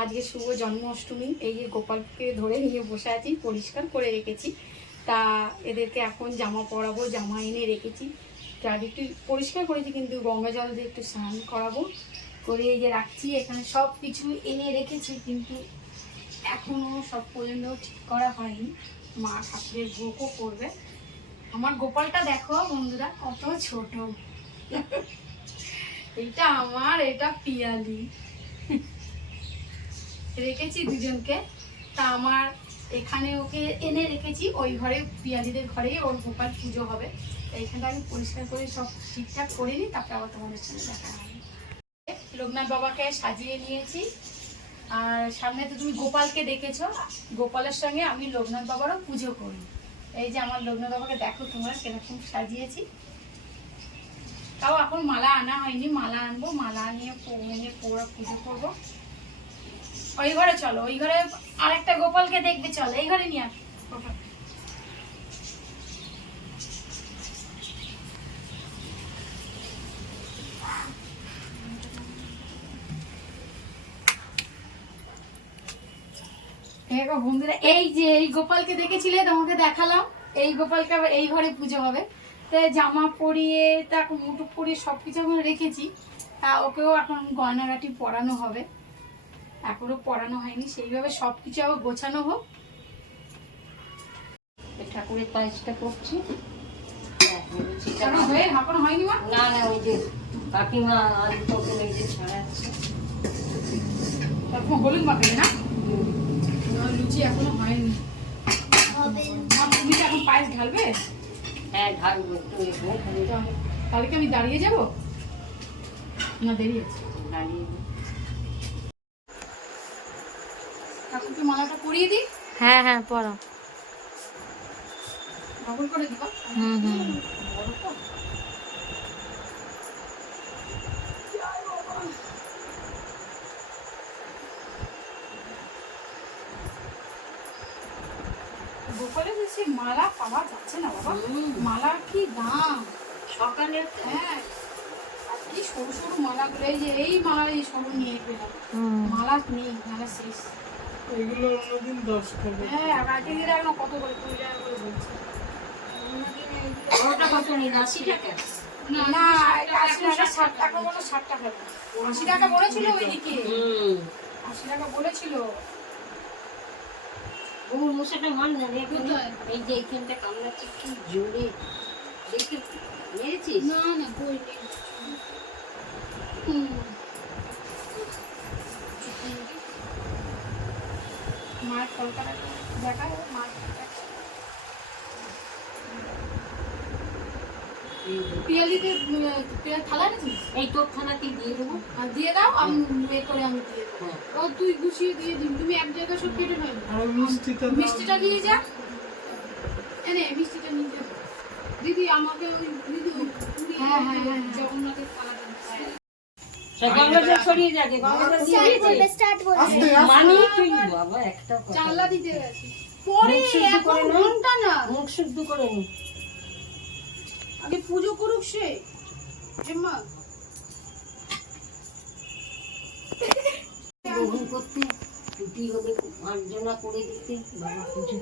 আজকে শুভ জন্মাষ্টমী। এই যে গোপালকে ধরে নিয়ে বসে আছি, পরিষ্কার করে রেখেছি। তা এদেরকে এখন জামা পরাবো, জামা এনে রেখেছি। চারিদিকটি পরিষ্কার করেছি, কিন্তু গঙ্গা জল দিয়ে একটু স্নান করাবো, করে এই যে রাখছি। এখানে সব কিছু এনে রেখেছি, কিন্তু এখনও সব পর্যন্ত ঠিক করা হয়নি। মা ঠাকুরের ভোগও করবে। আমার গোপালটা দেখো বন্ধুরা, কত ছোট। এটা আমার, এটা পিয়ালি। রেখেছি দুজনকে। তা আমার এখানে ওকে এনে রেখেছি, ওই ঘরে পিয়ালিদের ঘরেই ওর গোপাল পুজো হবে। এইখানটা আমি পরিষ্কার করে সব ঠিকঠাক করে নিই, তারপরে আবার তোমাদের সঙ্গে দেখা হবে। লোকনাথ বাবাকে সাজিয়ে নিয়েছি, আর সামনে তো তুমি গোপালকে দেখেছো, গোপালের সঙ্গে আমি লোকনাথ বাবারও পুজো করি। এই যে আমার লোকনাথ বাবাকে দেখো তোমরা কিরকম সাজিয়েছি। তাও এখন মালা আনা হয়নি, মালা আনবো, মালা নিয়ে পুরো পুজো করবো। ওই ঘরে চলো, ওই ঘরে আরেকটা গোপালকে দেখবে, চলো এই ঘরে নিয়ে আস গোপাল। বন্ধুরা, এই যে এই গোপালকে দেখেছিলে, তোমাকে দেখালাম। এই গোপালকে আবার এই ঘরে পুজো হবে। তো জামা পরিয়ে, তাকে মুটুক পরিয়ে সবকিছু এখন রেখেছি। ওকেও এখন গয়নাগাটি পরানো হবে, এখনো পরানো হয়নি। সেইভাবে সবকিছু আবার গোছানো হোক। ঠাকুরের পায়েসটা করছি। এখনো হয়নি মা? না না, ওই যে কাকিমা আলু পটল এই যে ছাড়াচ্ছে, তারপর হলুদ মাখাবে না? লুচি এখনো হয়নি। তুমি কি এখন পায়েস ঢালবে? হ্যাঁ ঢালবো। তাহলে কি আমি দাঁড়িয়ে যাব না দেরি আছে? দাঁড়িয়ে ঠাকুরকে মালাটা পরিয়ে দিই। হ্যাঁ হ্যাঁ পড়ো। বগল করে দিবা। গোপালের বেশি মালা পাওয়া যাচ্ছে না বাবা। মালা কি দাম সকালে। হ্যাঁ, আর কি সরু সরু মালাগুলো। এই যে এই মালা, এই সরু নিয়ে পেলাম, মালা নেই, মালা শেষ। এগুলো অন্যদিন 10 টাকা। হ্যাঁ, আর আজকে দিলে এখন কত করে, 20 টাকা করে বলছে। ওটা কত নিন? 80 টাকা? না, 80 টাকা, 60 টাকা বলো, 60 টাকা 80 টাকা বলেছিল ওইদিকে। 80 টাকা বলেছিল। ও মশাটা মান না রে, এই যে এইখানটা কামড়াচ্ছে কি জোরে, দেখে মেরেছিস? না না, কই নেই। মার কলকাতা দেখা, মার পিয়ালিতে থালা নিয়েছিস? এই তোর থানাতেই দিয়ে দেবো। আর দিয়ে দাও, আমি করে আমি দিয়ে দেবো। ও তুই গুছিয়ে দিয়ে দিন, তুমি এক জায়গায় সব কেটে নেবে। আর মিষ্টিটা নিয়ে যা, এনে মিষ্টিটা নিয়ে যা দিদি। আমাকে ওই দিদি, হ্যাঁ হ্যাঁ হ্যাঁ, জগন্নাথের থালাটা গঙ্গাজল সরিয়ে যাবে, গঙ্গাজল দিয়ে স্টার্ট করবে। মানি তুই বাবা একটা কথা চাল্লা দিতে গেছি পরে, এখন ঘন্টা না, মুখ শুদ্ধ করে নি। আগে পুজো করুক সে। মা গ্রহণ করতে ছুটি হলে মার্জনা করে দিতে বাবা পুজো।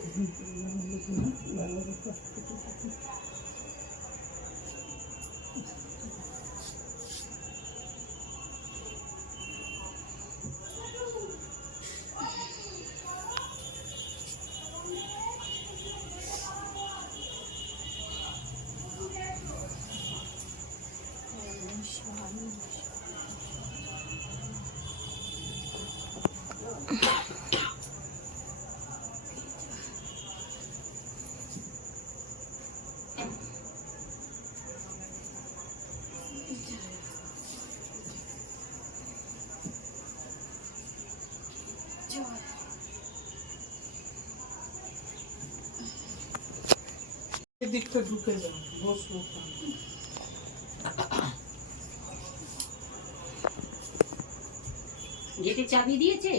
দিকটা ঢুকে যাও, বসো। গেটে চাবি দিয়েছে?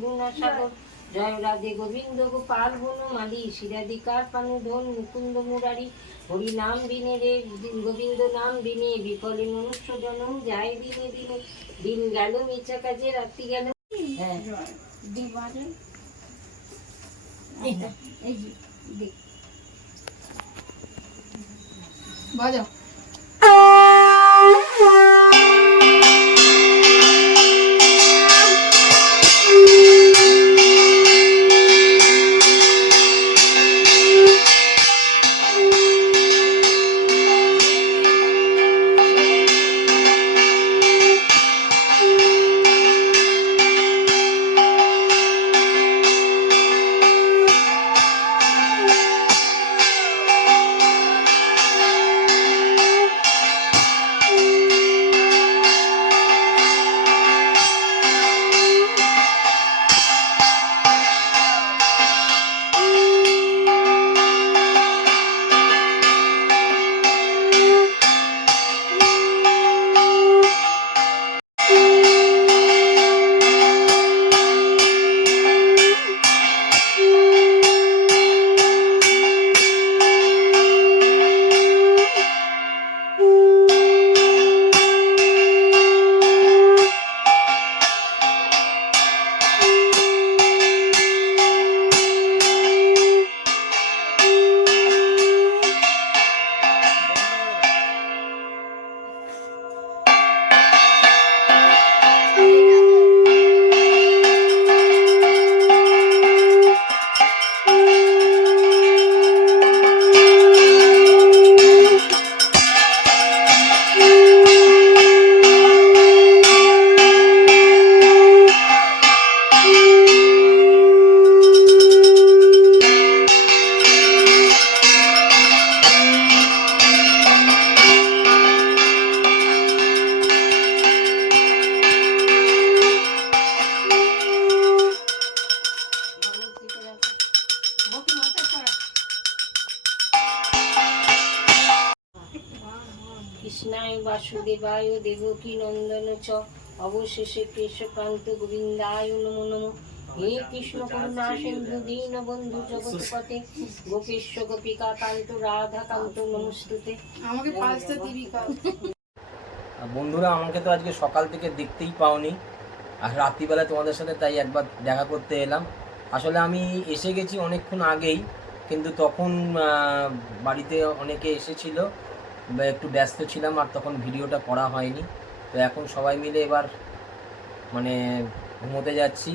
করুণা সাগর, জয় রাধে গোবিন্দ গোপাল বন মালি, শিরাধিকার পানু ধন মুকুন্দ মুরারি, হরি নাম বিনে রে গোবিন্দ নাম বিনে, বিফলে মনুষ্য জনম যায় দিনে দিনে, দিন গেল মিছা কাজে রাত্রি গেল। হ্যাঁ দিবারে এই যে দেখ বাজাও। কৃষ্ণায় বাসুদেবায় দেবকী নন্দন চ, অবশেষে কেশকান্ত গোবিন্দায় নমো নমঃ। হে কৃষ্ণ করুণা সিন্ধু দীন বন্ধু জগৎপতে, গোপেশ গোপিকা কান্ত রাধা কান্ত নমস্তুতে। আমাকে পাঁচটা দিবি কাল। বন্ধুরা, আমাকে তো আজকে সকাল থেকে দেখতেই পাওনি, আর রাত্রিবেলা তোমাদের সাথে তাই একবার দেখা করতে এলাম। আসলে আমি এসে গেছি অনেকক্ষণ আগেই, কিন্তু তখন বাড়িতে অনেকে এসেছিল, একটু ব্যস্ত ছিলাম আর তখন ভিডিওটা করা হয়নি। তো এখন সবাই মিলে এবার মানে ঘুমোতে যাচ্ছি।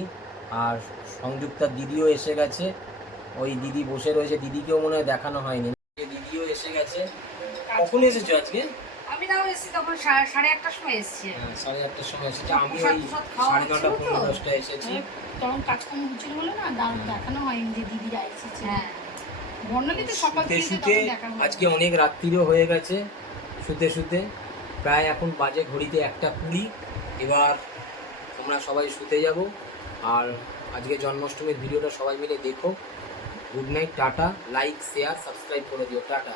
আর সংযুক্তা দিদিও এসে গেছে, ওই দিদি বসে রয়েছে, দিদিকেও মনে হয় দেখানো হয়নি। দিদিও এসে গেছে। কখন এসেছো আজকে? আমি তাও এসেছি তখন 8:30টার সময় এসেছি। 8:30টার সময় এসেছি, আমি ওই 9:30 পৌনে 10টায় এসেছি। তখন কাজকর্ম হচ্ছিল বলে না দেখানো হয়নি যে দিদিরা এসেছে। হ্যাঁ বর্ণালী তো সকাল থেকে শুতে দেখা আজকে অনেক রাত্রিরও হয়ে গেছে। শুতে প্রায় এখন বাজে ঘড়িতে 1:20। এবার তোমরা সবাই শুতে যাব। আর আজকে জন্মাষ্টমীর ভিডিওটা সবাই মিলে দেখো। Good night, tata. Like, share, subscribe করে দিও। টাটা।